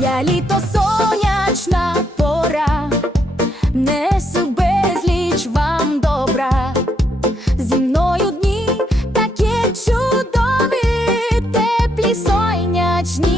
Я літо сонячна пора, несу безліч вам добра. Зі мною дні такі чудові, теплі сонячні